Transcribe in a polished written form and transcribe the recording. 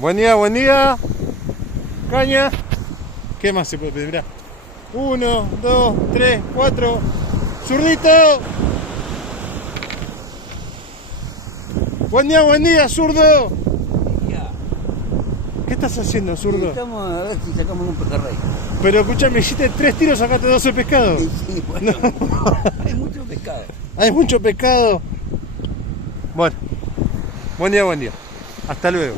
Buen día, buen día. Caña. ¿Qué más se puede pedir? Mirá. 1, 2, 3, 4. ¡Zurdito! Buen día, zurdo. ¿Qué estás haciendo, zurdo? Estamos a ver si sacamos un pejerrey. Pero escuchame, hiciste 3 tiros, sacaste 12 pescados. Sí, bueno. No. Hay mucho pescado. Hay mucho pescado. Bueno, buen día. Hasta luego.